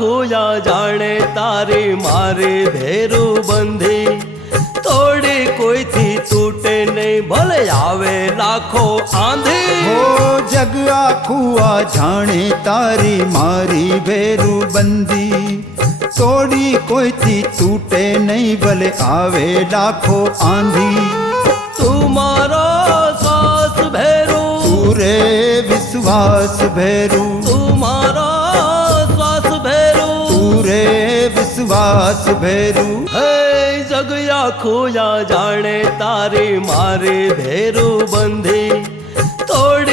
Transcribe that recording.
खोया जाने तारी मारी भेरू बंधी तोड़ी कोई थी टूटे नहीं भले आवे लाखों आंधी हो जग आखुआ जाने तारी मारी भेरू बंदी तोड़ी कोई थी टूटे नहीं भले आवे लाखों आंधी तुम्हारा सास भैरू पूरे विश्वास भैरू तुम्हारा श्वास भैरू पूरे विश्वास भैरू है जगया खोया जाने तारी मारी भेरू बंधी तोड़ी